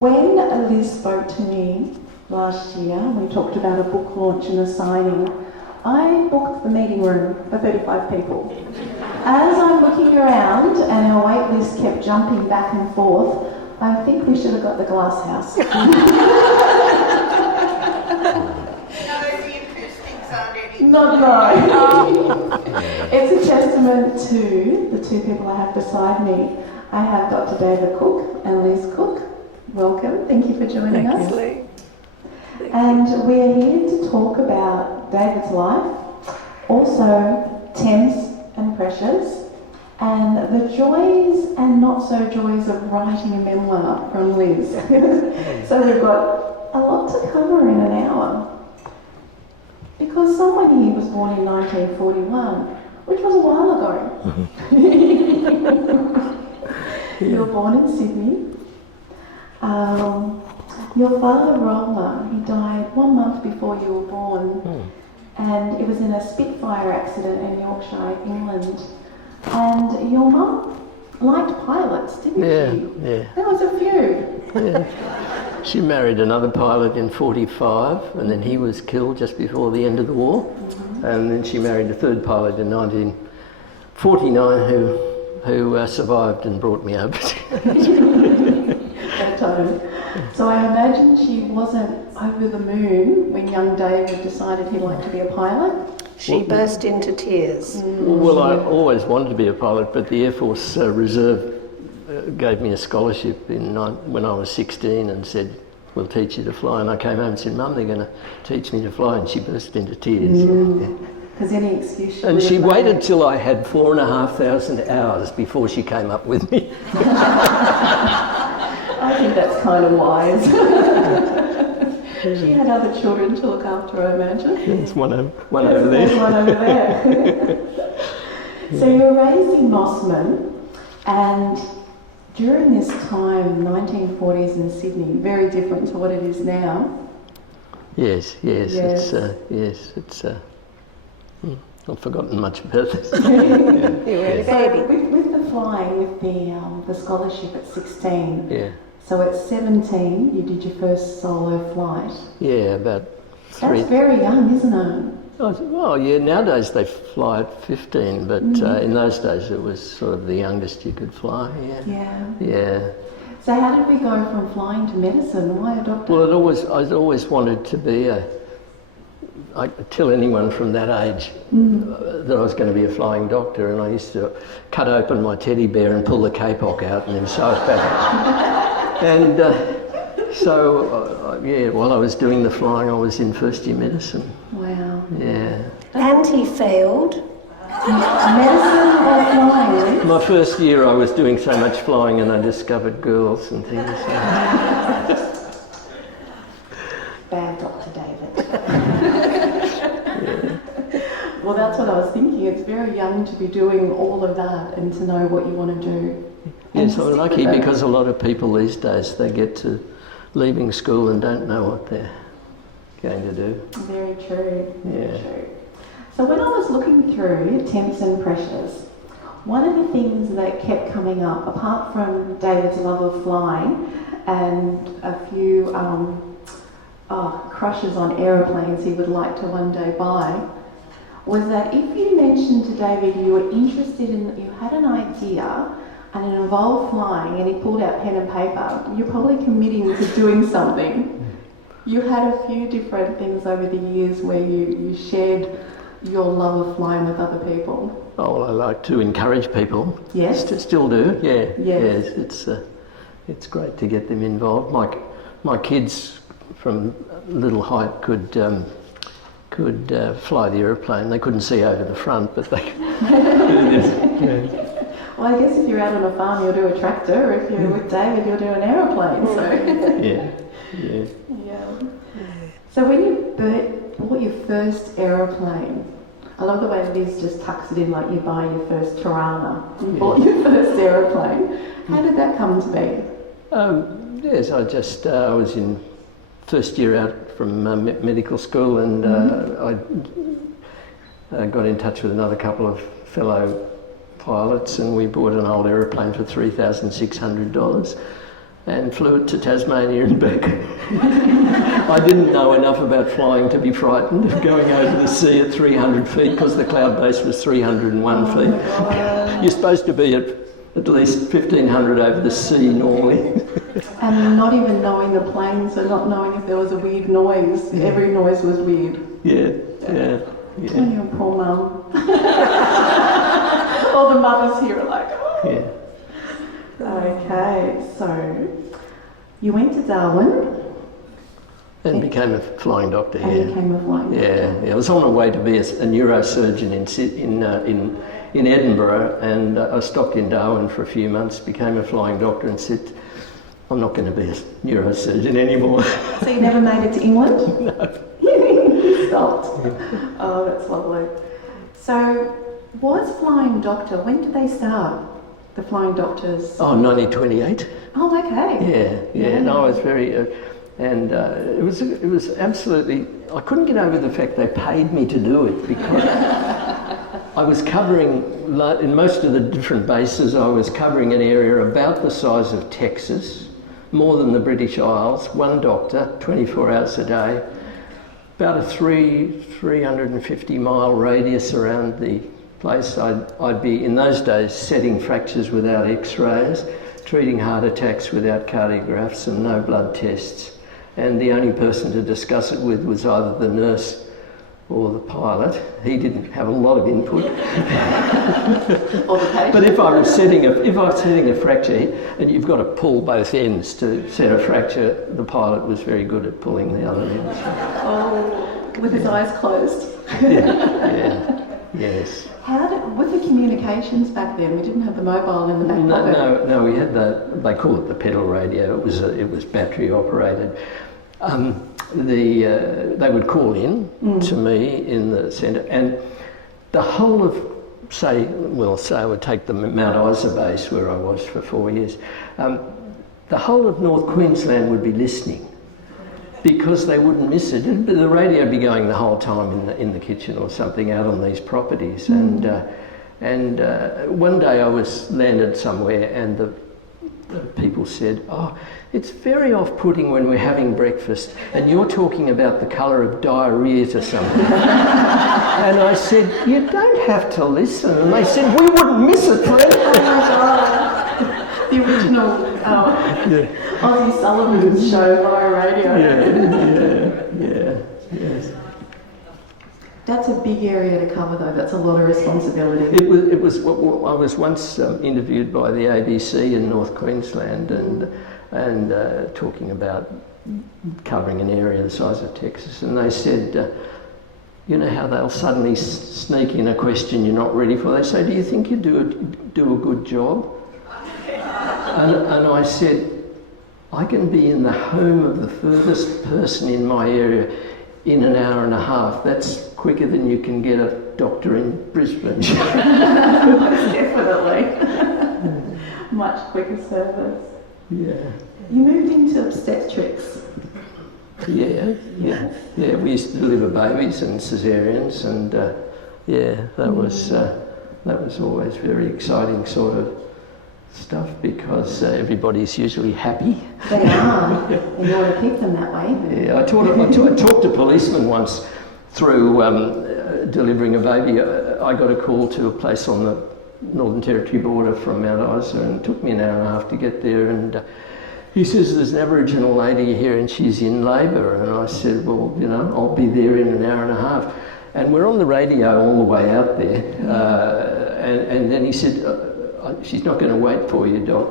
When Liz spoke to me last year, we talked about a book launch and a signing. I booked the meeting room for 35 people. As I'm looking around and our wait list kept jumping back and forth, I think we should have got the glass house. No, the acoustics aren't any. No. It's a testament to the two people I have beside me. I have Dr. David Cooke and Liz Cooke. Welcome. Thank you for joining us. And we're here to talk about David's life, also Temps and Pressures, and the joys and not so joys of writing a memoir from Liz. So we've got a lot to cover in an hour. Because someone here was born in 1941, which was a while ago. You were born in Sydney. Your father, Roller, he died 1 month before you were born, and it was in a Spitfire accident in Yorkshire, England. And your mum liked pilots, didn't she? Yeah. There was a few. Yeah. She married another pilot in 45, and then he was killed just before the end of the war. And then she married a third pilot in 1949 who survived and brought me over. That time. So I imagine she wasn't over the moon when young David decided he'd like to be a pilot. She burst into tears. Well, I always wanted to be a pilot, but the Air Force Reserve gave me a scholarship when I was 16 and said, we'll teach you to fly. And I came home and said, Mum, they're going to teach me to fly. And she burst into tears. Because any excuse And she waited till I had 4,500 hours before she came up with me. I think that's kind of wise. She had other children to look after, I imagine. There's one over there. There's one over there. So you were raised in Mosman, and during this time, 1940s in Sydney, very different to what it is now. Yes. I've forgotten much about this. You were a baby. With the flying, with the scholarship at 16. Yeah. So at 17, you did your first solo flight. Yeah, about 3. That's very young, isn't it? Well, yeah, nowadays they fly at 15, but in those days it was sort of the youngest you could fly, Yeah. So how did we go from flying to medicine? Why a doctor? Well, I'd always wanted to be I tell anyone from that age that I was going to be a flying doctor, and I used to cut open my teddy bear and pull the kapok out and then sew it back. And while I was doing the flying, I was in first year medicine. Wow. Yeah. And he failed. Medicine or flying? My first year I was doing so much flying and I discovered girls and things. Bad Dr. David. Well, that's what I was thinking. It's very young to be doing all of that and to know what you want to do. Yes, I'm lucky because a lot of people these days, they get to leaving school and don't know what they're going to do. Very true. Very Yeah. true. So when I was looking through Temps and Pressures, one of the things that kept coming up, apart from David's love of flying and a few crushes on aeroplanes he would like to one day buy, was that if you mentioned to David you were interested in, you had an idea and it involved flying and he pulled out pen and paper, you're probably committing to doing something. You had a few different things over the years where you shared your love of flying with other people. Oh, well, I like to encourage people. Yes. Still do, yeah. Yes. It's great to get them involved. My kids from little height could fly the aeroplane. They couldn't see over the front, but they Well, I guess if you're out on a farm, you'll do a tractor. If you're with David, you'll do an aeroplane. So. Yeah. So when you bought your first aeroplane, I love the way Liz just tucks it in like you buy your first Tirana. You bought your first aeroplane. How did that come to be? Yes, I was in first year out from medical school, and I got in touch with another couple of fellow pilots, and we bought an old aeroplane for $3,600. and flew it to Tasmania and back. I didn't know enough about flying to be frightened of going over the sea at 300 feet because the cloud base was 301 feet. You're supposed to be at least 1,500 over the sea normally. And not even knowing the plane, so not knowing if there was a weird noise. Yeah. Every noise was weird. Yeah. Oh, your poor mum. All the mothers here are like, oh. Yeah. Okay, so you went to Darwin. And became a flying doctor here. And became a flying doctor. Yeah. I was on my way to be a neurosurgeon in Edinburgh, and I stopped in Darwin for a few months, became a flying doctor and said, I'm not going to be a neurosurgeon anymore. So you never made it to England? No. You stopped. Oh, that's lovely. So, was flying doctor, when did they start, the flying doctors? Oh, 1928. Oh, okay. Yeah. No, I was very... and it was absolutely... I couldn't get over the fact they paid me to do it because I was covering, in most of the different bases, I was covering an area about the size of Texas, more than the British Isles, one doctor, 24 hours a day, about a 350 mile radius around the place. I'd be, in those days, setting fractures without x-rays, treating heart attacks without cardiographs and no blood tests. And the only person to discuss it with was either the nurse or the pilot. He didn't have a lot of input. Or the patient. But if I was setting a fracture, and you've got to pull both ends to set a fracture, the pilot was very good at pulling the other ends. Oh, with his eyes closed. Yes. With the communications back then, we didn't have the mobile in the back pocket. No, we had they call it the pedal radio. It was battery operated. They would call in to me in the centre, and the whole of, say I would take the Mount Isa base where I was for 4 years. The whole of North Queensland would be listening because they wouldn't miss it. The radio would be going the whole time in the kitchen or something out on these properties. And one day I was landed somewhere, and the people said, "Oh, it's very off-putting when we're having breakfast and you're talking about the colour of diarrhoea to something." And I said, "You don't have to listen." And they said, "We wouldn't miss it for anything." Oh my God. The original Ozzy Sullivan's show via radio. Yes. That's a big area to cover, though. That's a lot of responsibility. It was. I was once interviewed by the ABC in North Queensland, and talking about covering an area the size of Texas, and they said, you know how they'll suddenly sneak in a question you're not ready for. They say, "Do you think you do a good job?" And I said, "I can be in the home of the furthest person in my area in an hour and a half. That's quicker than you can get a doctor in Brisbane." Definitely. Much quicker service. Yeah. You moved into obstetrics. Yeah. We used to deliver babies and caesareans, and that was always very exciting sort of stuff because everybody's usually happy. They are, and you want to keep them that way. Yeah, I talked to policemen once through delivering a baby. I got a call to a place on the Northern Territory border from Mount Isa, and it took me an hour and a half to get there, and he says, "There's an Aboriginal lady here and she's in labour." And I said, "Well, I'll be there in an hour and a half." And we're on the radio all the way out there, and then he said, "She's not going to wait for you, Doc."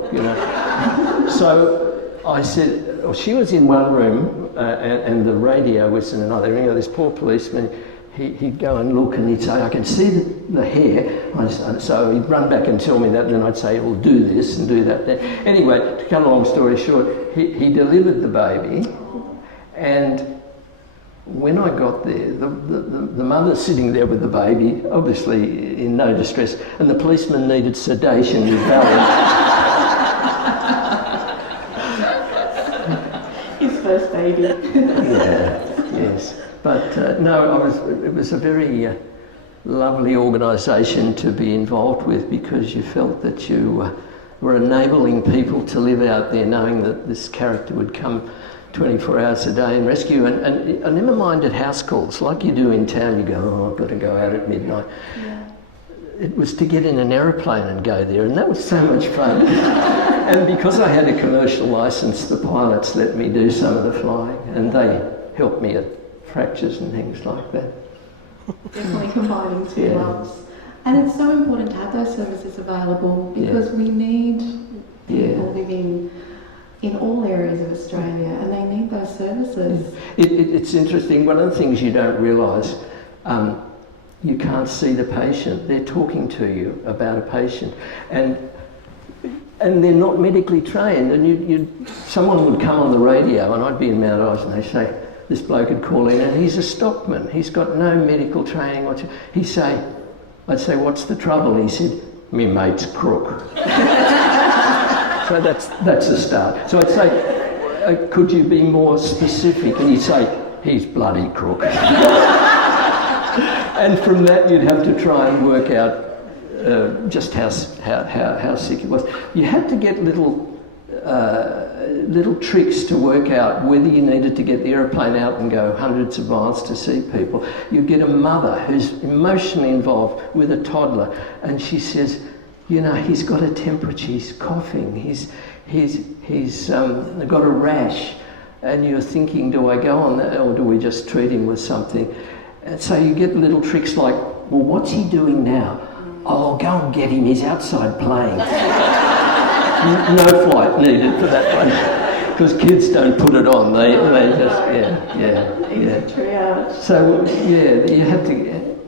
So I said, she was in one room and the radio was in another. This poor policeman, he'd go and look and he'd say, "I can see the hair." So he'd run back and tell me that, and then I'd say, "Well, do this and do that." Anyway, to cut a long story short, he delivered the baby, and when I got there, the mother's sitting there with the baby, obviously in no distress, and the policeman needed sedation with Valium. His first baby. Yes. But it was a very lovely organisation to be involved with because you felt that you were enabling people to live out there knowing that this character would come 24 hours a day and rescue. And I never minded house calls. Like you do in town, you go, oh, I've got to go out at midnight. Yeah. It was to get in an aeroplane and go there, and that was so much fun. And because I had a commercial licence, the pilots let me do some of the flying, and they helped me at fractures and things like that. Definitely combining two loves. And it's so important to have those services available because we need people living in all areas of Australia, and they need those services. It's interesting. One of the things you don't realise, you can't see the patient. They're talking to you about a patient, and they're not medically trained. And someone would come on the radio, and I'd be in Mount Isa, and they say, this bloke would call in, and he's a stockman. He's got no medical training. I'd say, what's the trouble? He said, me mate's crook. So that's a start. So I'd say, could you be more specific? And he'd say, he's bloody crook. And from that you'd have to try and work out just how sick it was. You had to get little tricks to work out whether you needed to get the aeroplane out and go hundreds of miles to see people. You get a mother who's emotionally involved with a toddler, and she says, you know, he's got a temperature, he's coughing, he's got a rash, and you're thinking, do I go on that or do we just treat him with something? And so you get little tricks like, well, what's he doing now? Oh, go and get him, he's outside playing. No flight needed for that one, because kids don't put it on, they just, Triage. So, you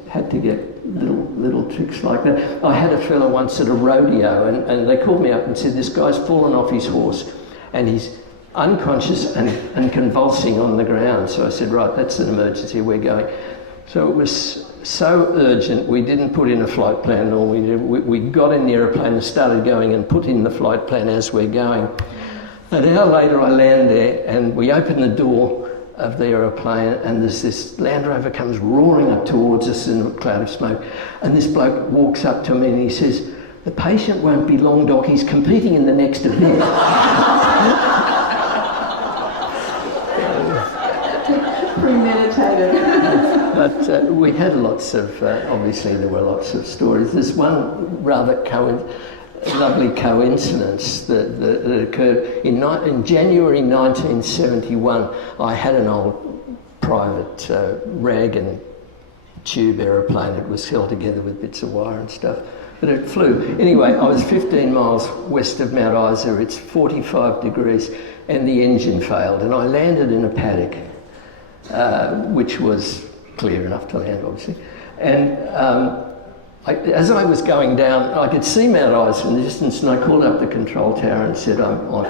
had to get little tricks like that. I had a fellow once at a rodeo, and they called me up and said, this guy's fallen off his horse and he's unconscious and convulsing on the ground. So I said, right, that's an emergency, we're going. So it was so urgent, we didn't put in a flight plan, nor we got in the aeroplane and started going and put in the flight plan as we're going. An hour later I land there, and we open the door of the aeroplane, and there's this Land Rover comes roaring up towards us in a cloud of smoke, and this bloke walks up to me and he says, the patient won't be long, Doc, he's competing in the next event. Premeditated. But we had lots of, obviously there were lots of stories. There's one rather lovely coincidence that occurred in January 1971. I had an old private rag and tube aeroplane. It was held together with bits of wire and stuff, but it flew. Anyway, I was 15 miles west of Mount Isa. It's 45 degrees, and the engine failed, and I landed in a paddock, which was clear enough to land, obviously, and as I was going down, I could see Mount Isa in the distance, and I called up the control tower and said, I'm on.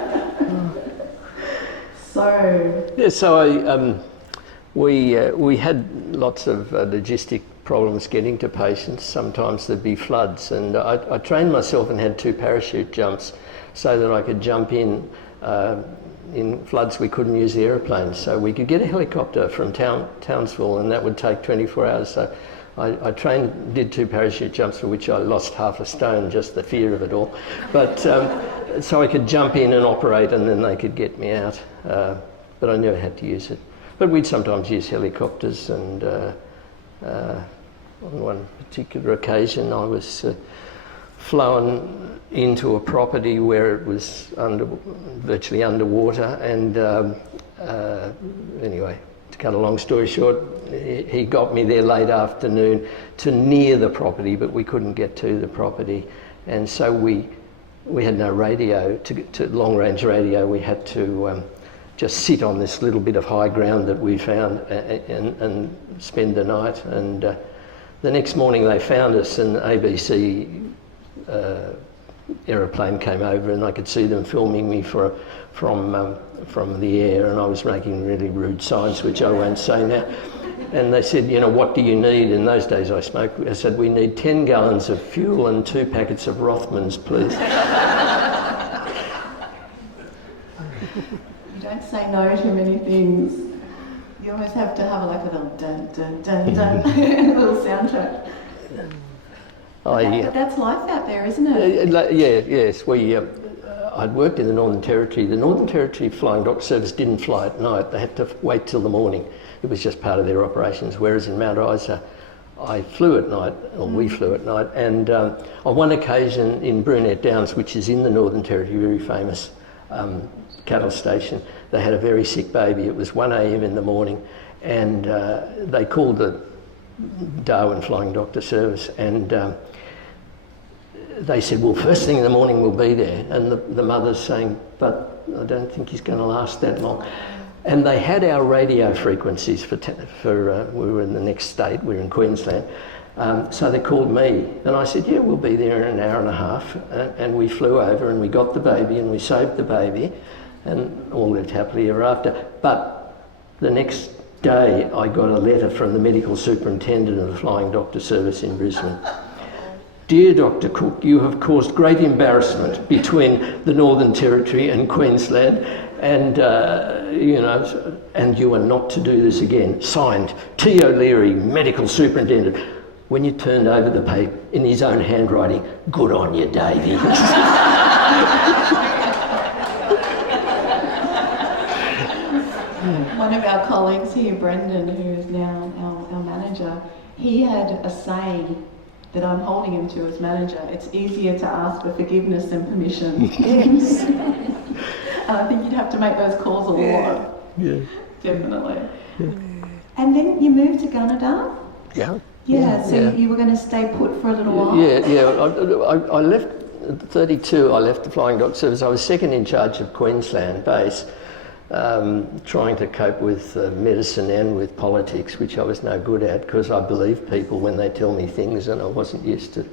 We had lots of logistic problems getting to patients. Sometimes there'd be floods, and I trained myself and had 2 parachute jumps so that I could jump in floods. We couldn't use the aeroplanes, so we could get a helicopter from Townsville, and that would take 24 hours. So I did 2 parachute jumps, for which I lost half a stone, just the fear of it all. But so I could jump in and operate, and then they could get me out. But I never had to use it. But we'd sometimes use helicopters, and on one particular occasion I was flown into a property where it was virtually underwater, and anyway, to cut a long story short, he got me there late afternoon to near the property, but we couldn't get to the property, and so we had no radio, to long-range radio. We had to just sit on this little bit of high ground that we found and spend the night, and the next morning they found us, and ABC aeroplane came over, and I could see them filming me from the air, and I was making really rude signs, which I won't say now. And they said, you know, what do you need? In those days I smoked. I said, we need 10 gallons of fuel and 2 packets of Rothmans, please. You don't say no to many things. You always have to have like a little dun dun dun dun little soundtrack. But that's life out there, isn't it? Yes. I'd worked in the Northern Territory. The Northern Territory Flying Doctor Service didn't fly at night. They had to wait till the morning. It was just part of their operations. Whereas in Mount Isa, I flew at night, or we flew at night. And on one occasion in Brunette Downs, which is in the Northern Territory, very famous cattle station, they had a very sick baby. It was 1 a.m. in the morning, and they called the Darwin Flying Doctor Service, and they said, well, first thing in the morning we'll be there. And the mother's saying, but I don't think he's going to last that long. And they had our radio frequencies we were in the next state, we were in Queensland. So they called me, and I said, yeah, we'll be there in an hour and a half. And we flew over, and we got the baby, and we saved the baby, and all lived happily ever after. But the next day, I got a letter from the medical superintendent of the Flying Doctor Service in Brisbane. Dear Dr. Cooke, you have caused great embarrassment between the Northern Territory and Queensland, and and you are not to do this again. Signed, T. O'Leary, Medical Superintendent. When you turned over the paper in his own handwriting, good on you, Davey. One of our colleagues here, Brendan, who is now our manager, he had a saying that I'm holding him to as manager. It's easier to ask for forgiveness than permission. Yes. And I think you'd have to make those calls a lot. Yeah. Definitely. Yeah. And then you moved to Gunnedah? Yeah. Yeah, so you were going to stay put for a little while? Yeah. I left at 32, I left the Flying Doctor Service. I was second in charge of Queensland base, trying to cope with medicine and with politics, which I was no good at because I believe people when they tell me things and I wasn't used to.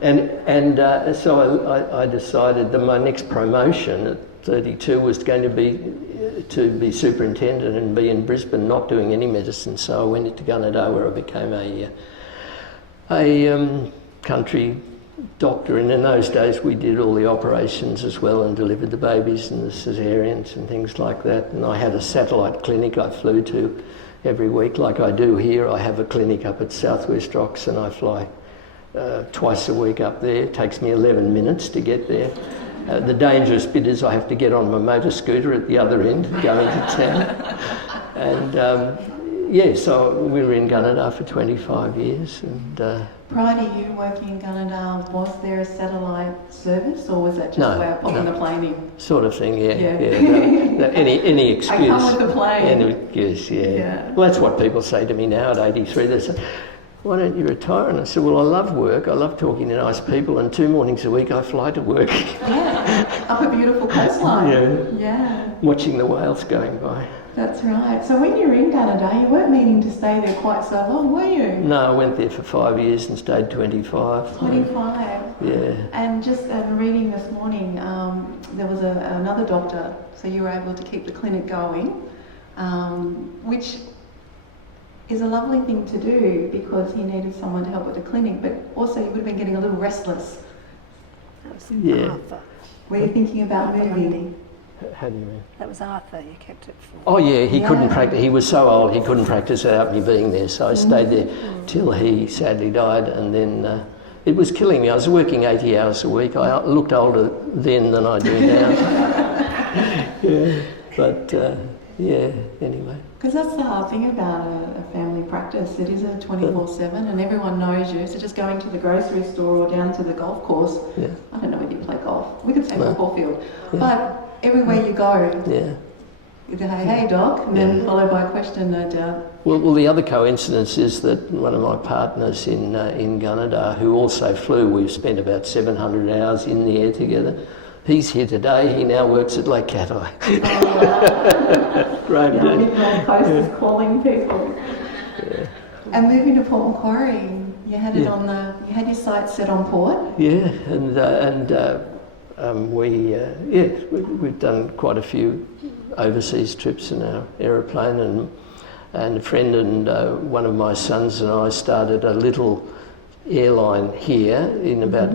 So I decided that my next promotion at 32 was going to be superintendent and be in Brisbane, not doing any medicine. So I went into Gunnedah, where I became a country doctor, and in those days we did all the operations as well and delivered the babies and the caesareans and things like that. And I had a satellite clinic I flew to every week, like I do here. I have a clinic up at Southwest Rocks, and I fly twice a week up there. It takes me 11 minutes to get there. The dangerous bit is I have to get on my motor scooter at the other end, go into town. And so we were in Gunnedah for 25 years. And prior to you working in Gunnedah, was there a satellite service, or was that just a way of popping the plane in? Sort of thing, yeah. Any excuse. I come with the plane. Any excuse, yeah. Well, that's what people say to me now at 83. They say, why don't you retire? And I said, well, I love work. I love talking to nice people, and 2 mornings a week I fly to work. Yeah, up a beautiful coastline. Yeah. Watching the whales going by. That's right. So when you were in Gunnedah, you weren't meaning to stay there quite so long, were you? No, I went there for 5 years and stayed 25. 25? Yeah. And just reading this morning, there was another doctor, so you were able to keep the clinic going, which is a lovely thing to do because he needed someone to help with the clinic, but also you would have been getting a little restless. That was Arthur. Were you thinking about moving? How do you mean? That was Arthur, you kept it for. Oh yeah, he couldn't practice. He was so old he couldn't practice without me being there. So I stayed there till he sadly died, and then it was killing me. I was working 80 hours a week. I looked older then than I do now. But anyway. Because that's the hard thing about a family practice. It is a 24/7, and everyone knows you. So just going to the grocery store or down to the golf course. Yeah. I don't know whether you play golf. We could say football field, but everywhere you go, you say, hey doc, and then followed by a question, no doubt. Well, the other coincidence is that one of my partners in Gunnedah, who also flew, we've spent about 700 hours in the air together. He's here today. He now works at Lake Cat Eye. Great. North Coast is calling people. Yeah. And moving to Port Macquarie, you had it on you had your sights set on port. Yeah, we've done quite a few overseas trips in our aeroplane, and a friend and one of my sons and I started a little airline here in about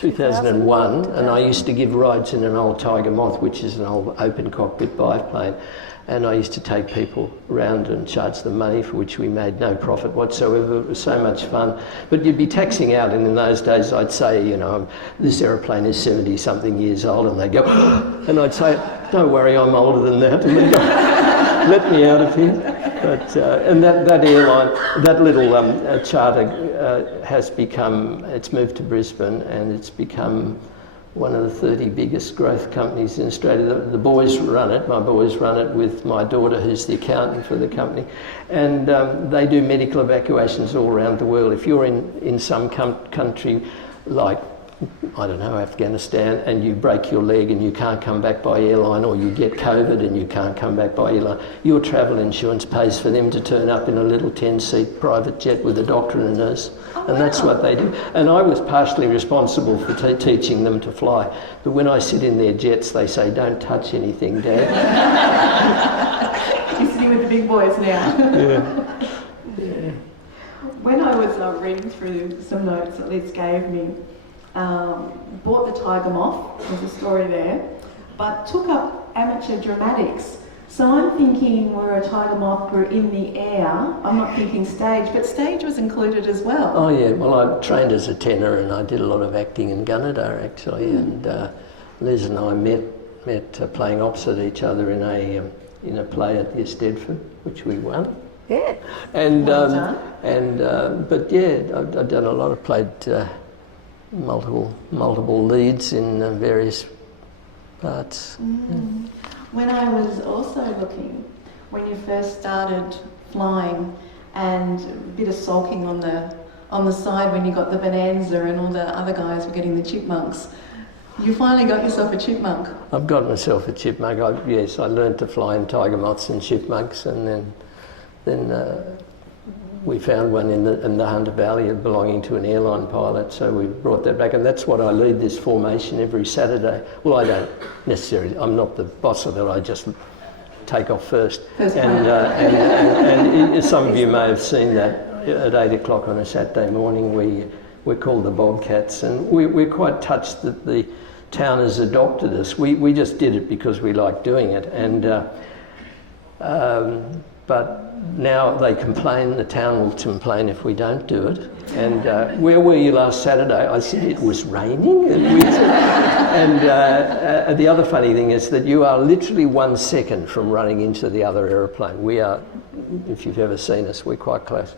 2001, and I used to give rides in an old Tiger Moth, which is an old open cockpit biplane, and I used to take people around and charge them money, for which we made no profit whatsoever. It was so much fun. But you'd be taxing out, and in those days I'd say, you know, this aeroplane is 70-something years old, and they'd go, and I'd say, don't worry, I'm older than that, and they'd go, let me out of here. But, and that airline, that little charter has become, it's moved to Brisbane, and it's become one of the 30 biggest growth companies in Australia. The boys run it, my boys run it with my daughter, who's the accountant for the company, and they do medical evacuations all around the world. If you're in some country like, I don't know, Afghanistan, and you break your leg and you can't come back by airline, or you get COVID and you can't come back by airline, your travel insurance pays for them to turn up in a little 10-seat private jet with a doctor and a nurse. And that's what they do. And I was partially responsible for teaching them to fly. But when I sit in their jets, they say, don't touch anything, Dad. You're sitting with the big boys now. Yeah. Yeah. When I was reading through some notes that Liz gave me, bought the Tiger Moth, there's a story there, but took up amateur dramatics. So I'm thinking where a Tiger Moth were in the air, I'm not thinking stage, but stage was included as well. Oh yeah, well I trained as a tenor and I did a lot of acting in Gunnedah actually, and Liz and I met playing opposite each other in a play at the Eisteddfod, which we won. Yeah. And Well but yeah, I've done a lot. I've played multiple leads in various parts. Mm. When I was also looking, when you first started flying, and a bit of sulking on the side when you got the Bonanza and all the other guys were getting the chipmunks, you finally got yourself a chipmunk. I've got myself a chipmunk. I learned to fly in tiger moths and chipmunks, and then we found one in the Hunter Valley belonging to an airline pilot, so we brought that back, and that's what I lead this formation every Saturday. Well, I don't necessarily, I'm not the boss of it, I just take off first. And some of you may have seen that at 8 o'clock on a Saturday morning. We're called the Bobcats, and we're quite touched that the town has adopted us. We just did it because we like doing it, and but now they complain, the town will complain if we don't do it. And where were you last Saturday? I said, it was raining. And the other funny thing is that you are literally 1 second from running into the other aeroplane. We are, if you've ever seen us, we're quite close.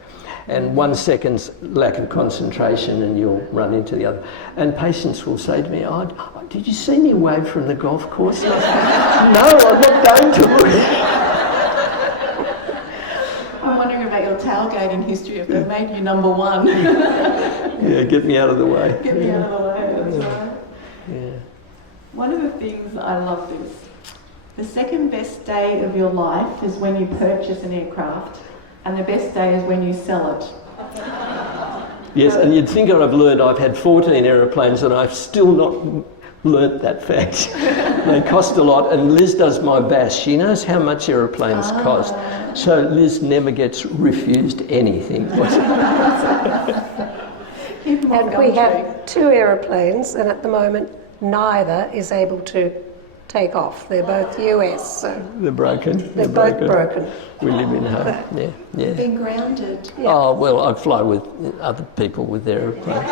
And 1 second's lack of concentration and you'll run into the other. And patients will say to me, did you see me wave from the golf course? No, I'm not going to. I'm wondering about your tailgating history, if they've made you number one. Yeah, get me out of the way. Get me out of the way, that's right. Yeah. One of the things, I love this, the second best day of your life is when you purchase an aircraft, and the best day is when you sell it. Yes, and you'd think I've learned, I've had 14 aeroplanes and I've still not learnt that fact. They cost a lot, and Liz does my bash. She knows how much aeroplanes cost, so Liz never gets refused anything. And we have 2 aeroplanes, and at the moment neither is able to take off. They're both US, so They're broken. they're both broken. We live in home. Yeah. Being grounded. Yeah. Oh well, I fly with other people with their aeroplanes.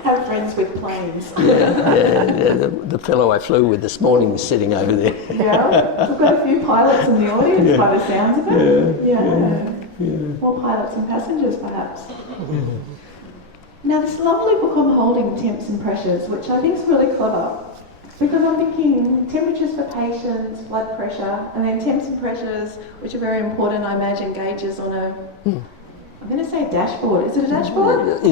Have friends with planes. Yeah. The fellow I flew with this morning was sitting over there. Yeah, we've got a few pilots in the audience by the sounds of it. Yeah. More pilots and passengers, perhaps. Now, this lovely book I'm holding, Temps and Pressures, which I think is really clever, because I'm thinking temperatures for patients, blood pressure, and then temps and pressures, which are very important, I imagine, gauges on a, I'm going to say dashboard. Is it a dashboard?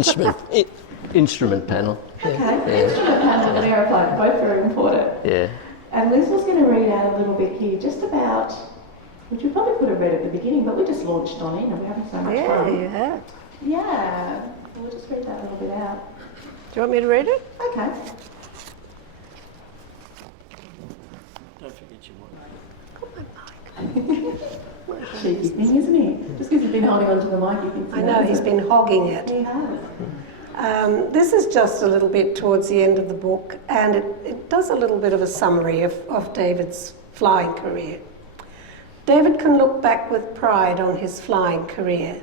Instrument panel. Okay, instrument panel and aeroplane, both very important. Yeah. And Liz was going to read out a little bit here, just about, which we probably could have read at the beginning, but we just launched on in and we're having so much fun. Yeah, you have. Yeah, so we'll just read that a little bit out. Do you want me to read it? Okay. Don't forget your mic. Cheeky thing, isn't he? Just because he's been holding onto the mic, you think. I know, he's been hogging it. He has. This is just a little bit towards the end of the book, and it does a little bit of a summary of David's flying career. David can look back with pride on his flying career.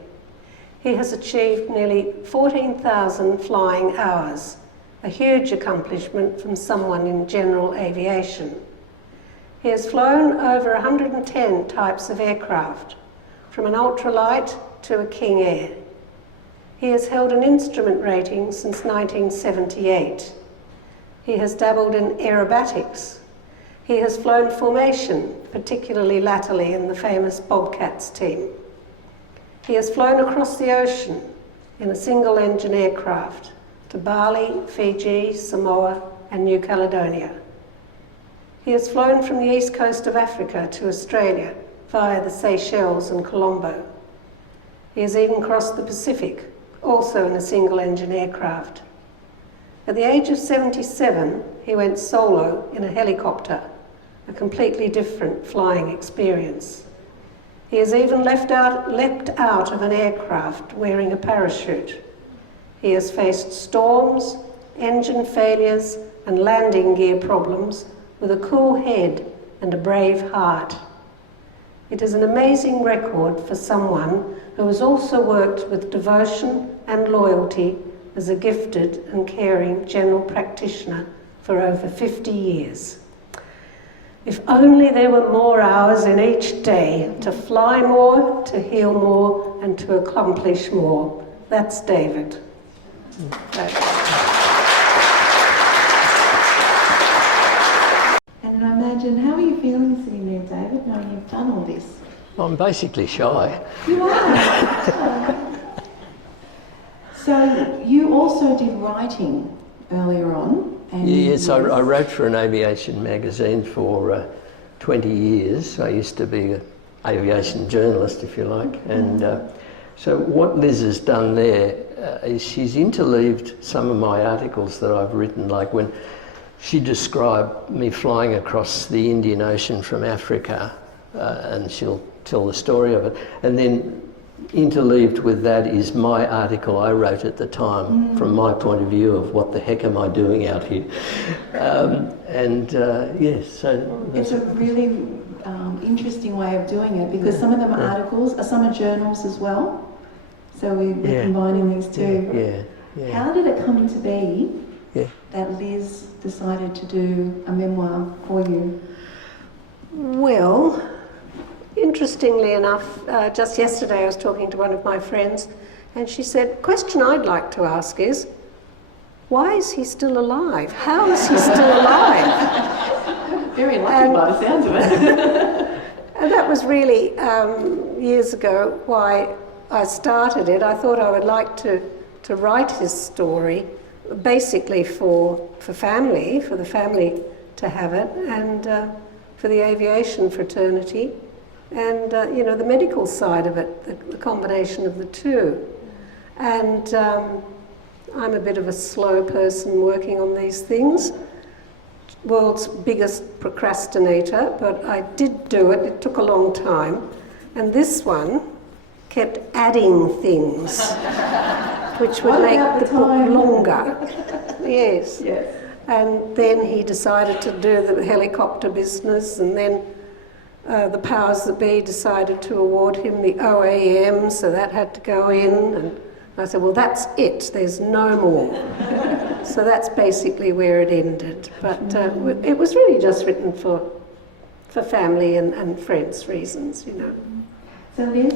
He has achieved nearly 14,000 flying hours, a huge accomplishment from someone in general aviation. He has flown over 110 types of aircraft, from an ultralight to a King Air. He has held an instrument rating since 1978. He has dabbled in aerobatics. He has flown formation, particularly latterly in the famous Bobcats team. He has flown across the ocean in a single-engine aircraft to Bali, Fiji, Samoa and New Caledonia. He has flown from the east coast of Africa to Australia via the Seychelles and Colombo. He has even crossed the Pacific, also in a single-engine aircraft. At the age of 77, he went solo in a helicopter, a completely different flying experience. He has even leapt out of an aircraft wearing a parachute. He has faced storms, engine failures, and landing gear problems with a cool head and a brave heart. It is an amazing record for someone who has also worked with devotion and loyalty as a gifted and caring general practitioner for over 50 years. If only there were more hours in each day to fly more, to heal more, and to accomplish more. That's David. And I imagine, how are you feeling sitting there, David, knowing you've done all this? I'm basically shy. You are. So you also did writing earlier on. And Yes, I wrote for an aviation magazine for 20 years. I used to be an aviation journalist, if you like. And so what Liz has done there is she's interleaved some of my articles that I've written, like when she described me flying across the Indian Ocean from Africa, and she'll tell the story of it. And then interleaved with that is my article I wrote at the time from my point of view of what the heck am I doing out here. Yes, so... It's a really interesting way of doing it, because some of them are articles, some are journals as well. So we're combining these two. Yeah. How did it come to be that Liz decided to do a memoir for you? Well, interestingly enough, just yesterday I was talking to one of my friends, and she said, the question I'd like to ask is, why is he still alive? How is he still alive? Very lucky by the sounds of it. And that was really, years ago, why I started it. I thought I would like to write his story, basically for family, for the family to have it, and for the aviation fraternity. And, the medical side of it, the combination of the two. And I'm a bit of a slow person working on these things. World's biggest procrastinator, but I did do it. It took a long time. And this one kept adding things, which would make the book longer. Yes. And then he decided to do the helicopter business, and then the powers that be decided to award him the OAM, so that had to go in, and I said, well, that's it, there's no more. So that's basically where it ended. But it was really just written for family and friends reasons, So Liz,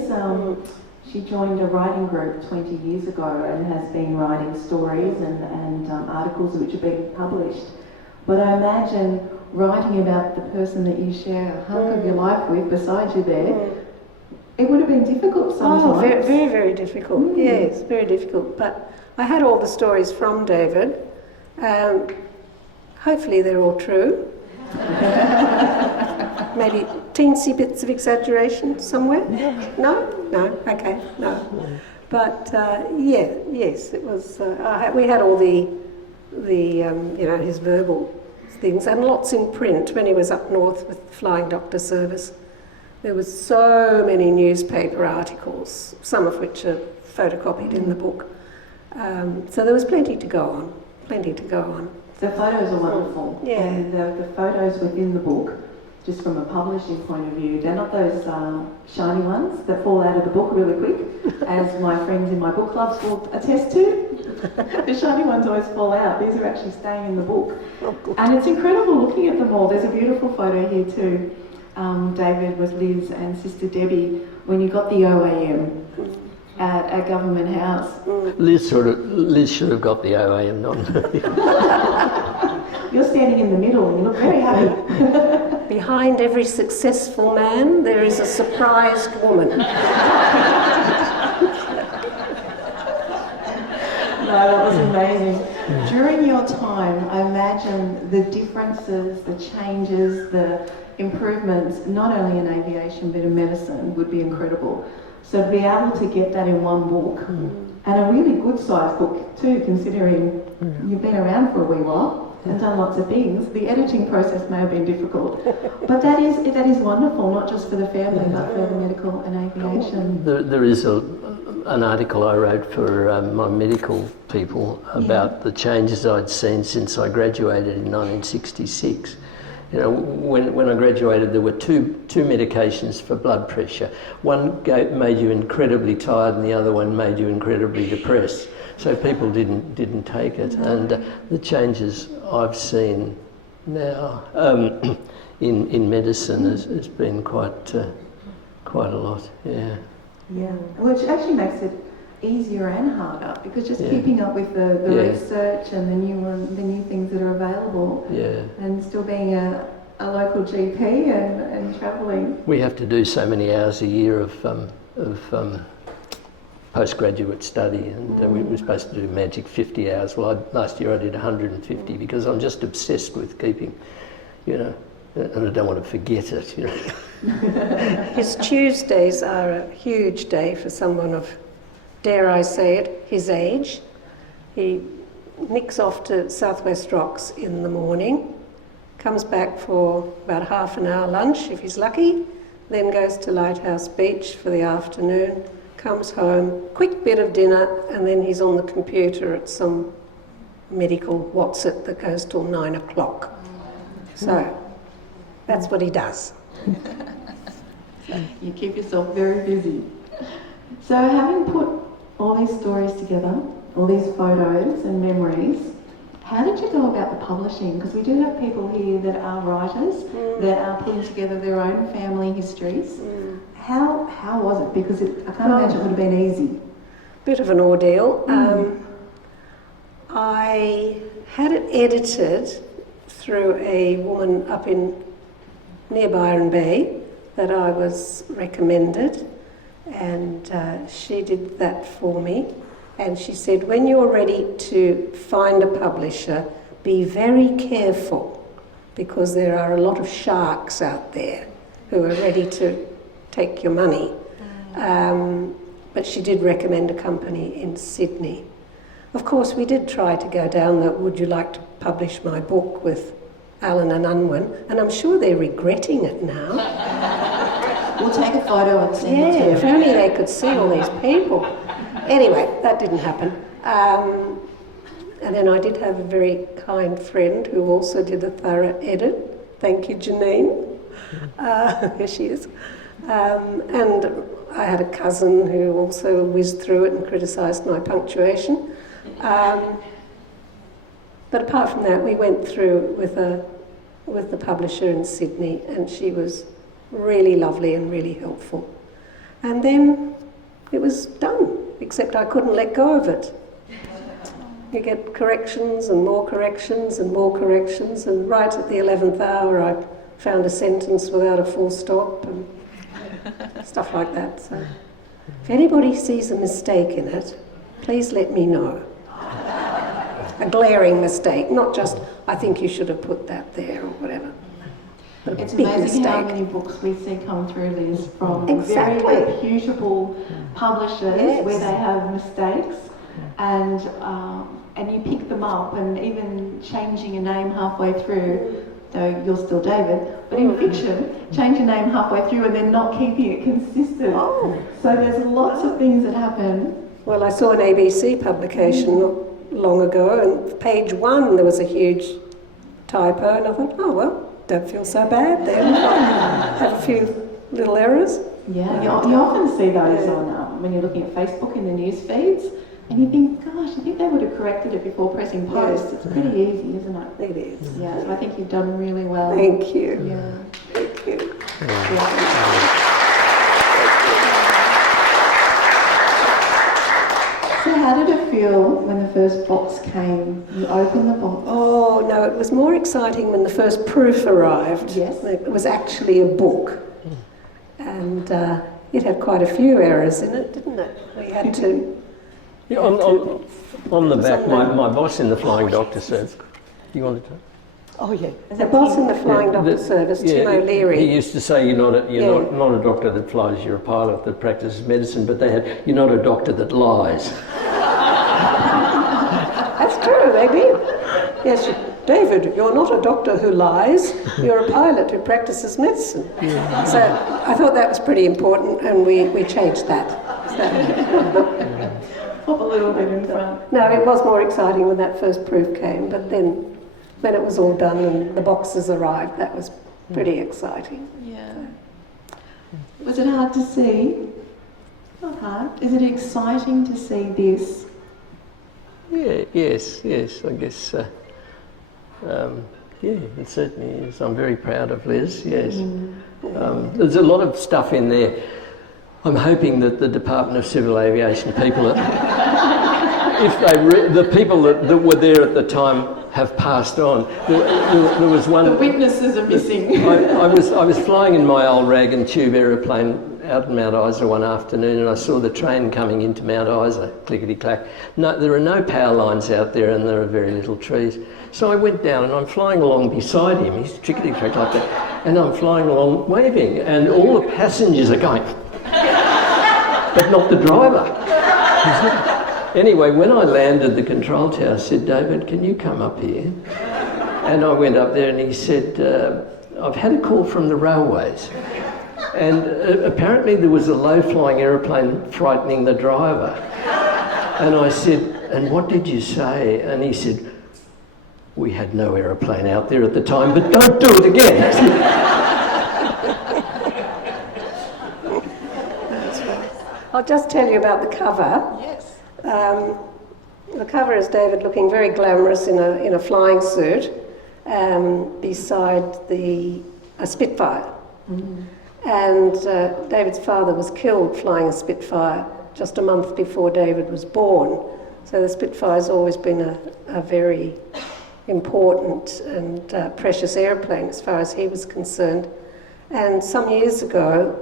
she joined a writing group 20 years ago and has been writing stories and articles which are being published. But I imagine writing about the person that you share a hunk of your life with beside you there, it would have been difficult sometimes. Oh, very, very, very difficult. Yes, very difficult. But I had all the stories from David. Hopefully they're all true. Maybe teensy bits of exaggeration somewhere? No? No? Okay, no. But yes, it was, we had all the his verbal things, and lots in print when he was up north with the Flying Doctor Service. There was so many newspaper articles, some of which are photocopied in the book, So there was plenty to go on, The photos are wonderful. Yeah. And the photos within the book, just from a publishing point of view, they're not those shiny ones that fall out of the book really quick, as my friends in my book clubs will attest to. The shiny ones always fall out. These are actually staying in the book. And it's incredible looking at them all. There's a beautiful photo here too, David, with Liz and Sister Debbie, when you got the OAM at Government House. Liz should have got the OAM, not me. You're standing in the middle and you look very happy. Behind every successful man, there is a surprised woman. No, that was amazing. During your time, I imagine the differences, the changes, the improvements, not only in aviation but in medicine, would be incredible. So to be able to get that in one book, and a really good sized book too, considering you've been around for a wee while and done lots of things. The editing process may have been difficult, but that is wonderful, not just for the family but for the medical and aviation. There is an article I wrote for my medical people about the changes I'd seen since I graduated in 1966. You know, when I graduated, there were two medications for blood pressure. One made you incredibly tired, and the other one made you incredibly depressed. So people didn't take it, and the changes I've seen now in medicine has been quite a lot. Yeah. Yeah, which actually makes it easier and harder, because just keeping up with the research and the new things that are available, and still being a local GP and travelling. We have to do so many hours a year of postgraduate study, and we were supposed to do magic 50 hours. Well, last year I did 150 because I'm just obsessed with keeping, and I don't want to forget it. His Tuesdays are a huge day for someone of, dare I say it, his age. He nicks off to Southwest Rocks in the morning, comes back for about half an hour lunch if he's lucky, then goes to Lighthouse Beach for the afternoon, comes home, quick bit of dinner, and then he's on the computer at some medical what's-it that goes till 9 o'clock. So that's what he does. You keep yourself very busy. So having put all these stories together, all these photos and memories, how did you go about the publishing? Because we do have people here that are writers, that are putting together their own family histories. How was it? Because I can't imagine it would have been easy. Bit of an ordeal. I had it edited through a woman up near Byron Bay that I was recommended, and she did that for me. And she said, when you're ready to find a publisher, be very careful, because there are a lot of sharks out there who are ready to take your money. But she did recommend a company in Sydney. Of course, we did try to go down the would you like to publish my book with Allen and Unwin, and I'm sure they're regretting it now. We'll take a photo and send it to Yeah, if only they could see all these people. Anyway, that didn't happen. And then I did have a very kind friend who also did a thorough edit. Thank you, Janine. Here she is. And I had a cousin who also whizzed through it and criticised my punctuation. But apart from that, we went through with the publisher in Sydney, and she was really lovely and really helpful. And then it was done, except I couldn't let go of it. You get corrections and more corrections and more corrections, and right at the 11th hour I found a sentence without a full stop and stuff like that. So if anybody sees a mistake in it, please let me know. A glaring mistake, not just, I think you should have put that there or whatever. It's Big amazing how mistake. many books we see come through these from Exactly. very reputable publishers where they have mistakes, and you pick them up, and even changing a name halfway through, though you're still David, but in fiction, change your name halfway through and then not keeping it consistent. So there's lots of things that happen Well, I saw an ABC publication not long ago, and page 1 there was a huge typo, and I thought, oh well, don't feel so bad then. Have a few little errors. Yeah, you often see those on when you're looking at Facebook in the news feeds, and you think, gosh, I think they would have corrected it before pressing post. It's pretty easy, isn't it? It is. Yeah, so I think you've done really well. Thank you. Yeah. Thank you. So how did it feel when the first box came? You opened the box. Oh no, it was more exciting when the first proof arrived. Yes. It was actually a book, and it had quite a few errors in it, didn't it? We had to. Yeah, on the back, my boss in the Flying Doctor says, you wanted to? Oh, yeah. The boss in the Flying Doctor Service, Tim O'Leary. He used to say, you're not a doctor that flies, you're a pilot that practices medicine, but they had, you're not a doctor that lies. That's true, maybe. Yes, David, you're not a doctor who lies, you're a pilot who practices medicine. Yeah. So I thought that was pretty important, and we changed that. So. Pop a little bit in front. No, it was more exciting when that first proof came, but then when it was all done and the boxes arrived, that was pretty exciting. Yeah. Was it hard to see? Not hard. Is it exciting to see this? Yeah, yes, I guess, yeah, it certainly is. I'm very proud of Liz, yes. There's a lot of stuff in there. I'm hoping that the Department of Civil Aviation people, the people that were there at the time have passed on. There was one. The witnesses are missing. I was flying in my old rag and tube aeroplane out in Mount Isa one afternoon, and I saw the train coming into Mount Isa, clickety clack. No, there are no power lines out there, and there are very little trees. So I went down, and I'm flying along beside him. He's clickety clack like that, and I'm flying along waving, and all the passengers are going, but not the driver. Anyway, when I landed, the control tower said, David, can you come up here? And I went up there and he said, I've had a call from the railways. And apparently there was a low-flying aeroplane frightening the driver. And I said, and what did you say? And he said, we had no aeroplane out there at the time, but don't do it again. I'll just tell you about the cover. Yes. The cover is David looking very glamorous in a flying suit beside a Spitfire. Mm-hmm. And David's father was killed flying a Spitfire just a month before David was born. So the Spitfire's always been a very important and precious airplane as far as he was concerned. And some years ago,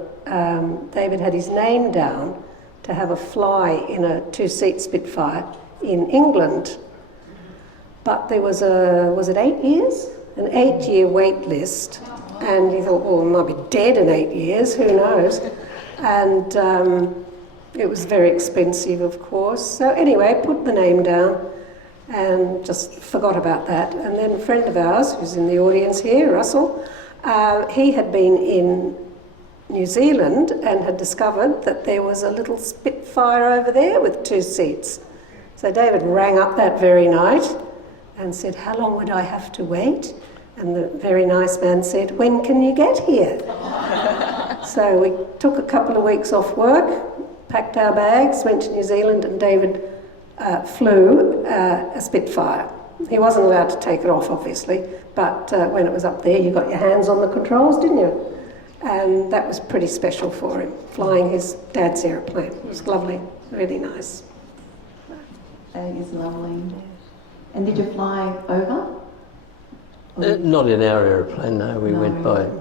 David had his name down to have a fly in a 2-seat Spitfire in England. But there was was it 8 years? An 8-year wait list. And he thought, well, I might be dead in 8 years, who knows? And it was very expensive, of course. So anyway, put the name down and just forgot about that. And then a friend of ours, who's in the audience here, Russell, he had been in New Zealand and had discovered that there was a little Spitfire over there with 2 seats. So David rang up that very night and said, how long would I have to wait? And the very nice man said, when can you get here? So we took a couple of weeks off work, packed our bags, went to New Zealand, and David flew a Spitfire. He wasn't allowed to take it off, obviously, but when it was up there, you got your hands on the controls, didn't you? And that was pretty special for him, flying his dad's aeroplane. It was lovely, really nice. That is lovely. And did you fly over? Not in our aeroplane, no. We went by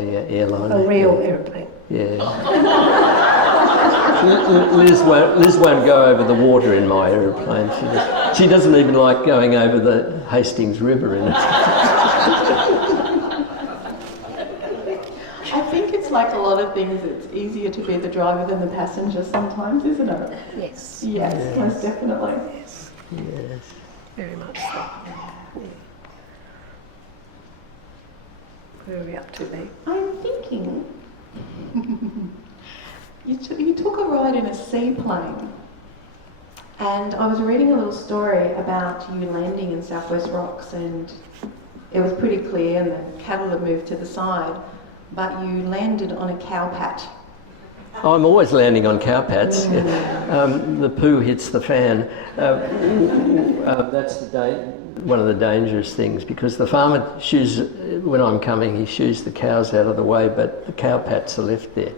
airliner. A real aeroplane. Yeah. Liz won't go over the water in my aeroplane. She doesn't even like going over the Hastings River in it. I think it's like a lot of things, it's easier to be the driver than the passenger sometimes, isn't it? Yes. Yes, most definitely. Yes. Yes. Very much so. Yeah. Where are we up to, Lee? I'm thinking, you took a ride in a seaplane. And I was reading a little story about you landing in Southwest Rocks, and it was pretty clear, and the cattle had moved to the side, but you landed on a cow patch. I'm always landing on cow pads. The poo hits the fan. That's one of the dangerous things, because the farmer shoos, when I'm coming, he shoos the cows out of the way, but the cow pats are left there.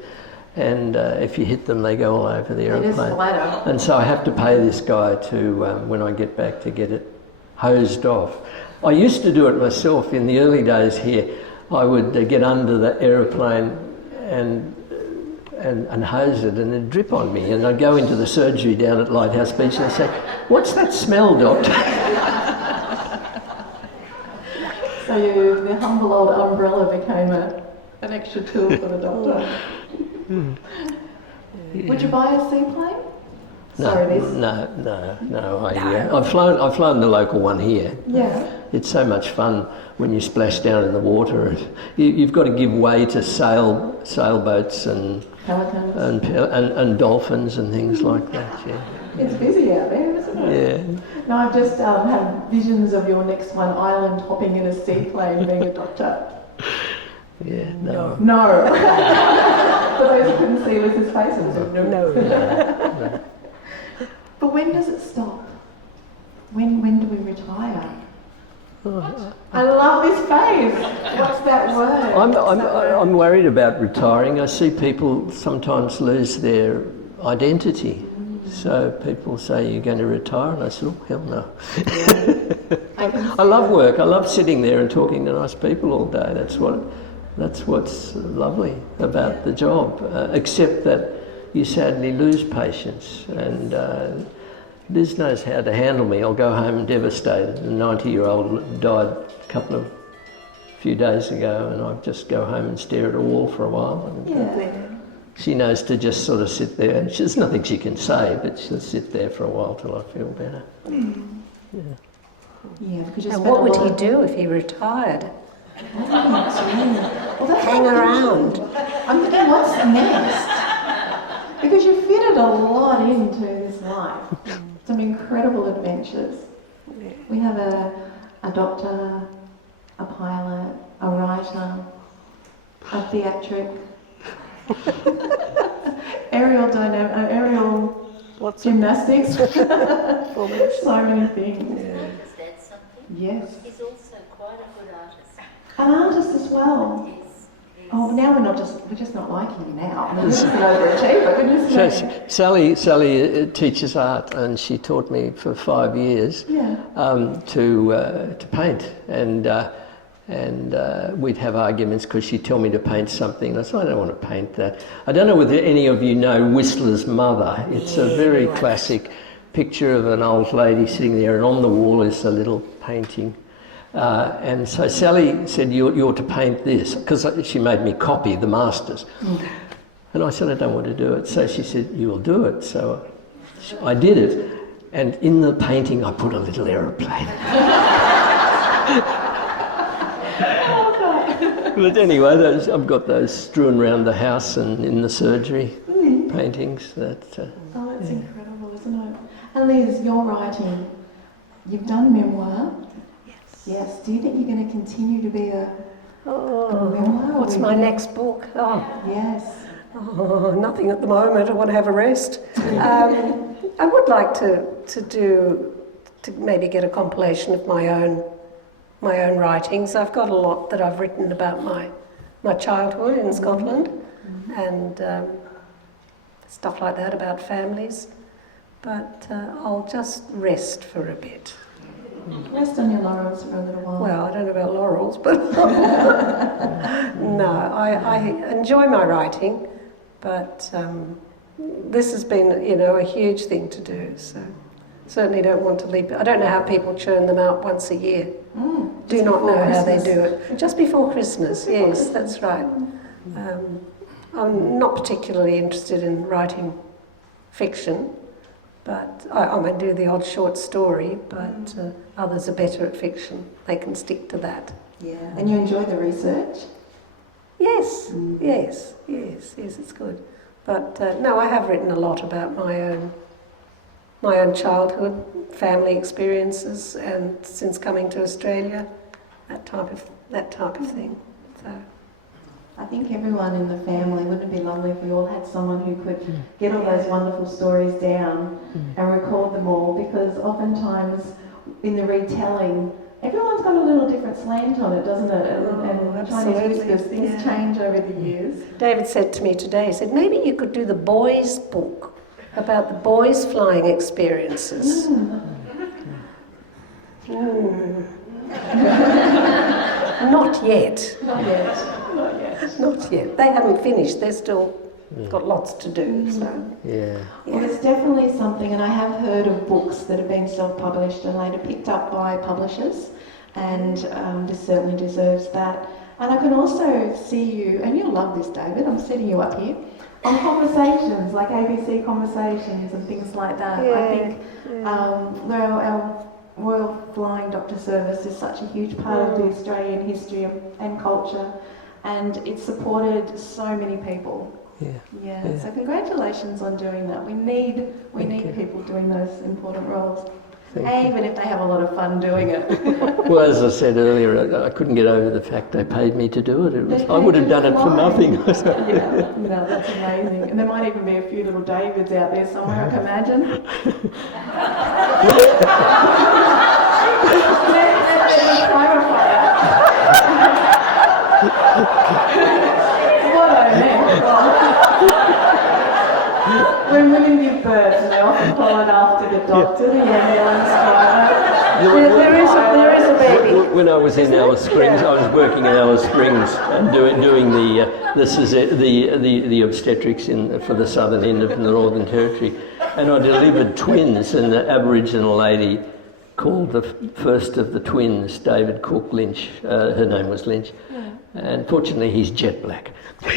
And if you hit them, they go all over the aeroplane. It is flatter. And so I have to pay this guy to, when I get back, to get it hosed off. I used to do it myself in the early days here. I would get under the aeroplane and hose it, and it'd drip on me. And I'd go into the surgery down at Lighthouse Beach and I'd say, "What's that smell, doctor?" So the humble old umbrella became an extra tool for the doctor. Would you buy a seaplane? No. I've flown the local one here. Yeah. It's so much fun when you splash down in the water. You've got to give way to sailboats and Pelicans. and dolphins and things like that. Yeah. It's busy out there, isn't it? Yeah. No, I've just had visions of your next one, island hopping in a seaplane, being a doctor. Yeah. No. No. For those who couldn't see Liz's face, it was No. But when does it stop? When do we retire? I love this face. What's that word? I'm worried about retiring. I see people sometimes lose their identity. So people say, "You're going to retire?" And I said, "Oh, hell no." I love work. I love sitting there and talking to nice people all day. That's what's lovely about the job. Except that you sadly lose patients, and Liz knows how to handle me. I'll go home devastated. A 90-year-old died a few days ago, and I just go home and stare at a wall for a while. And, she knows to just sort of sit there, and there's nothing she can say, but she'll sit there for a while till I feel better. Yeah, because and what would he do if he retired? Well, Hang around. I'm thinking, what's next? Because you fitted a lot into this life. Some incredible adventures. We have a doctor, a pilot, a writer, a theatric, aerial gymnastics. So many things. Is that something? Yes. He's also quite a good artist. An artist as well. Yes. Oh, now we're just not liking him now. I mean, this is an overachiever, goodness me. Sally teaches art, and she taught me for 5 years to paint, and we'd have arguments because she'd tell me to paint something, and I said, "I don't want to paint that." I don't know whether any of you know Whistler's Mother. It's a very classic picture of an old lady sitting there, and on the wall is a little painting. And so Sally said, you ought to paint this, because she made me copy the masters. And I said, "I don't want to do it." So she said, "You will do it." So I did it, and in the painting I put a little aeroplane. But anyway, I've got those strewn around the house and in the surgery paintings. Oh, it's incredible, isn't it? And Liz, your writing, you've done memoir. Yes. Do you think you're going to continue to be a memoir? What's my next book? Yes. Nothing at the moment. I want to have a rest. I would like to maybe get a compilation of my own writings. I've got a lot that I've written about my childhood in Scotland and stuff like that, about families. But I'll just rest for a bit. Rest on your laurels for a little while. Well, I don't know about laurels, but no, I enjoy my writing, but this has been, a huge thing to do, so certainly don't want to leave. I don't know how people churn them out once a year. Do not know how they do it. Just before Christmas, yes, that's right. I'm not particularly interested in writing fiction, but I might do the odd short story, but others are better at fiction. They can stick to that. Yeah, and you enjoy the research? Yes, yes, it's good. But no, I have written a lot about my my own childhood, family experiences, and since coming to Australia, that type of thing. So I think everyone in the family, wouldn't it be lovely if we all had someone who could get all those wonderful stories down and record them all, because oftentimes in the retelling, everyone's got a little different slant on it, doesn't it? And Chinese whispers, things change over the years. David said to me today, he said, maybe you could do the boys' book about the boys' flying experiences. Not yet. Not yet. Not yet. Not yet. They haven't finished. They're still got lots to do. So Yeah. Well, it's definitely something, and I have heard of books that have been self-published and later picked up by publishers, and this certainly deserves that. And I can also see you, and you'll love this, David, I'm setting you up here, on conversations, like ABC conversations and things like that. I think our Royal Flying Doctor Service is such a huge part of the Australian history and culture, and it's supported so many people. Yeah. So congratulations on doing that. We need people doing those important roles, even if they have a lot of fun doing it. Well, as I said earlier, I couldn't get over the fact they paid me to do it. I would have done it for nothing. Yeah, no, that's amazing. And there might even be a few little Davids out there somewhere, I can imagine. Let's clarify that. What I meant. When women give birth, and they often call it after the doctor, the ambulance driver. There is a baby. When I was in Alice Springs, I was working in Alice Springs and doing the obstetrics for the southern end of the Northern Territory, and I delivered twins, and the Aboriginal lady called the first of the twins David Cooke Lynch. Her name was Lynch, and fortunately he's jet black. And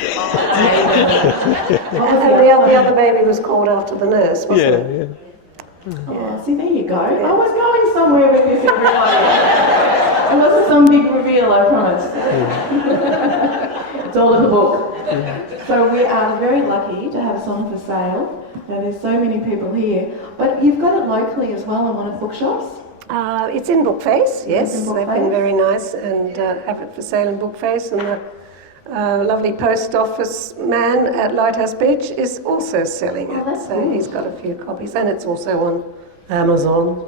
the other baby was called after the nurse, wasn't it? Oh, see, there you go. I was going somewhere with this, everybody. It wasn't some big reveal, I promise. It's all in the book. So we are very lucky to have Song for Sale. Now, there's so many people here, but you've got it locally as well in one of the bookshops. It's in Bookface, yes. It's in They've Bookface. been very nice and have it for sale in Bookface. And the lovely post office man at Lighthouse Beach is also selling it. That's So cool. he's got a few copies, and it's also on Amazon.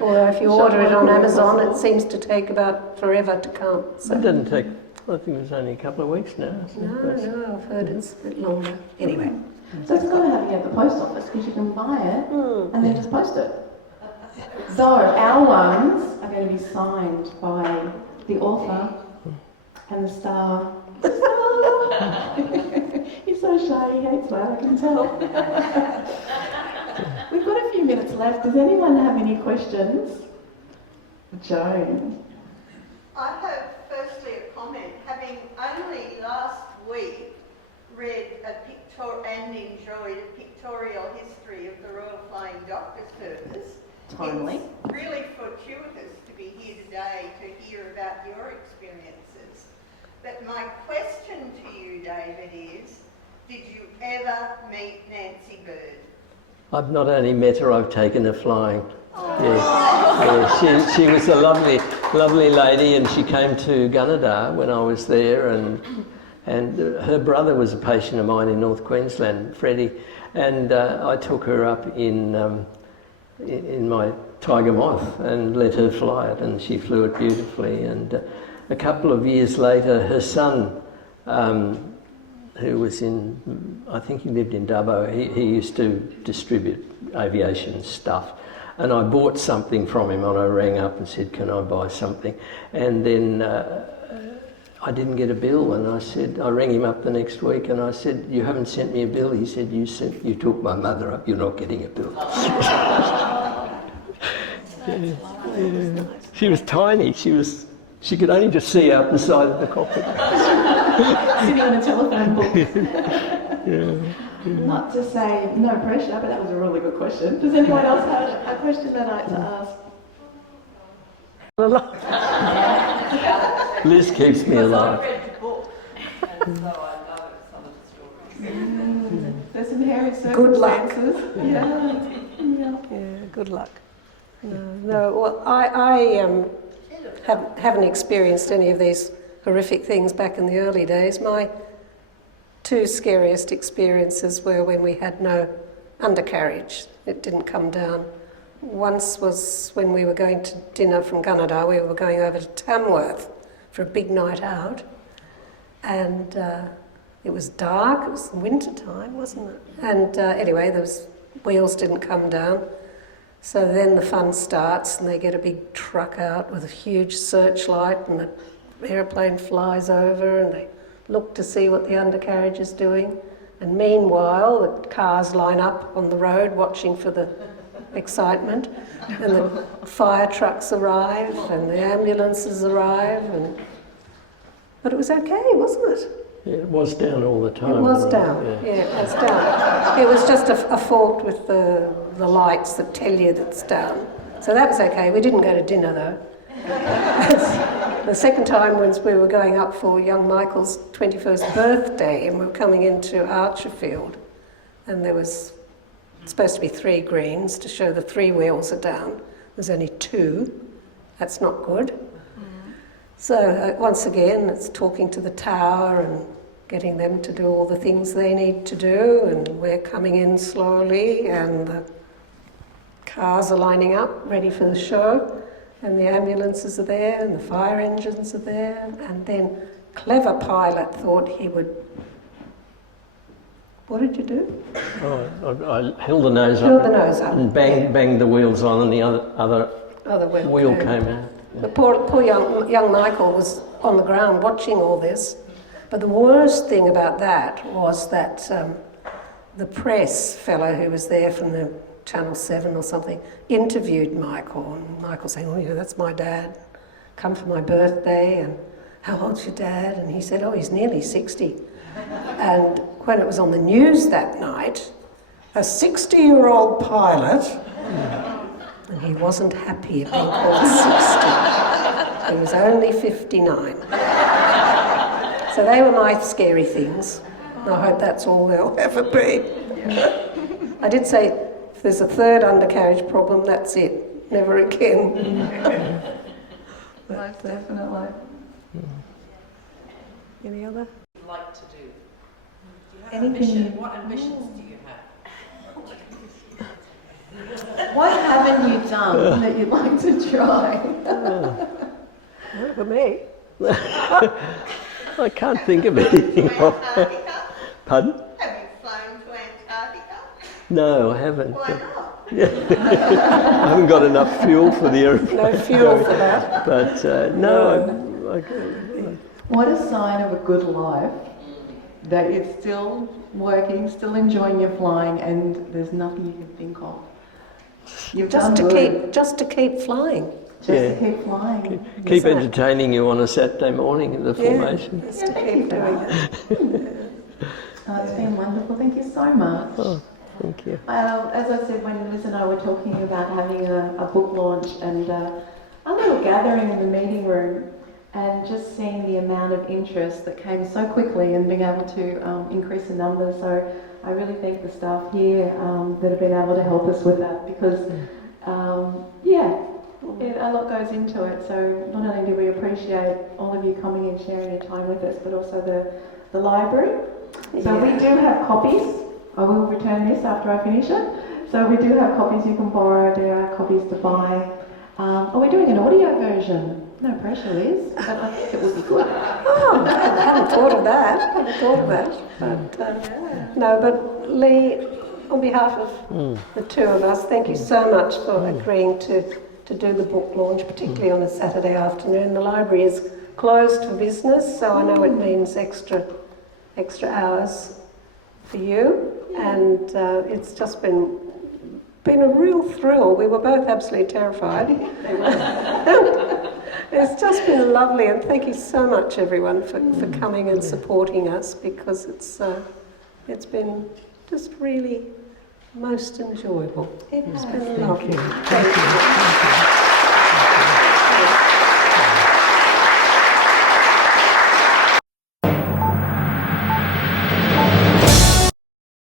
Although if you order it on Amazon, it seems to take about forever to come. So. It didn't take, I think it was only a couple of weeks now. No, I've heard it's a bit longer. Anyway. So it's got to have you at the post office, because you can buy it and then just post it. So our ones are going to be signed by the author and the star. He's so shy, he hates that, I can tell. We've got a few minutes left. Does anyone have any questions? Joan. I have firstly a comment. Having only last week read and enjoyed a pictorial history of the Royal Flying Doctor Service, Timely. it's really fortuitous to be here today to hear about your experiences. But my question to you, David, is, did you ever meet Nancy Bird? I've not only met her, I've taken her flying. She was a lovely lady, and she came to Gunnedah when I was there, and her brother was a patient of mine in North Queensland, Freddie, and I took her up in my Tiger Moth and let her fly it, and she flew it beautifully. And a couple of years later, her son, who was I think he lived in Dubbo, he used to distribute aviation stuff. And I bought something from him, and I rang up and said, can I buy something? And then I didn't get a bill, and I rang him up the next week and I said, you haven't sent me a bill? He said, you took my mother up, you're not getting a bill. She was tiny, she could only just see out the side of the cockpit. Sitting on a telephone book. Not to say no pressure, but that was a really good question. Does anyone else have a question they'd like to ask? Liz keeps me alive. There's some some hairy Good luck. circumstances. Yeah. Yeah. Yeah, good luck. No, well, I haven't experienced any of these horrific things back in the early days. My two scariest experiences were when we had no undercarriage. It didn't come down. Once was when we were going to dinner from Gunnedah. We were going over to Tamworth for a big night out, and it was dark. It was winter time, wasn't it? And anyway, those wheels didn't come down. So then the fun starts, and they get a big truck out with a huge searchlight, and an aeroplane flies over, and they look to see what the undercarriage is doing. And meanwhile, the cars line up on the road watching for the excitement, and the fire trucks arrive, and the ambulances arrive, but it was okay, wasn't it? Yeah, it was down all the time. It was down, yeah, it was down. It was just a fault with the lights that tell you that it's down. So that was okay. We didn't go to dinner though. The second time was we were going up for young Michael's 21st birthday, and we were coming into Archerfield, and there was supposed to be 3 greens to show the 3 wheels are down. There's only 2. That's not good. So once again, it's talking to the tower and getting them to do all the things they need to do, and we're coming in slowly, and the cars are lining up ready for the show, and the ambulances are there, and the fire engines are there, and then clever Pilot thought he would... What did you do? Oh, I held the nose up. Held the nose up. And banged the wheels on, and the other wheel came out. The poor young Michael was on the ground watching all this. But the worst thing about that was that the press fellow who was there from the Channel 7 or something interviewed Michael. And Michael saying, oh yeah, that's my dad. Come for my birthday. And how old's your dad? And he said, oh, he's nearly 60. And when it was on the news that night, a 60-year-old pilot, and he wasn't happy at being called 60. He was only 59. So they were my scary things. And I hope that's all they'll ever be. I did say, if there's a third undercarriage problem, that's it. Never again. Most definitely. Any other? Like to do? Do you have Anything ambition? you- What ambitions do you have? What haven't you done that you'd like to try? Not for me. I can't think of anything. To Antarctica? Pardon? Have you flown to Antarctica? No, I haven't. Why not? I haven't got enough fuel for the aeroplane. No fuel for that. But no, What a sign of a good life that you're still working, still enjoying your flying, and there's nothing you can think of. You've done good. Just to keep flying. Just to keep flying. keep entertaining you on a Saturday morning in the formation. Just to keep doing it. Oh, it's been wonderful. Thank you so much. Oh, thank you. As I said, when Liz and I were talking about having a book launch and a little gathering in the meeting room, and just seeing the amount of interest that came so quickly and being able to increase the numbers. So I really thank the staff here that have been able to help us with that, because a lot goes into it. So not only do we appreciate all of you coming and sharing your time with us, but also the library. So we do have copies. I will return this after I finish it. So we do have copies you can borrow. There are copies to buy. Are we doing an audio version? No pressure, Liz, but I think it would be good. Oh, I hadn't thought of that. But, no, but Lee, on behalf of the two of us, thank you so much for agreeing to do the book launch, particularly on a Saturday afternoon. The library is closed for business, so I know it means extra hours for you, and it's just been a real thrill. We were both absolutely terrified. It's just been lovely, and thank you so much, everyone, for coming and supporting us, because it's been just really most enjoyable. It's been lovely. Thank you.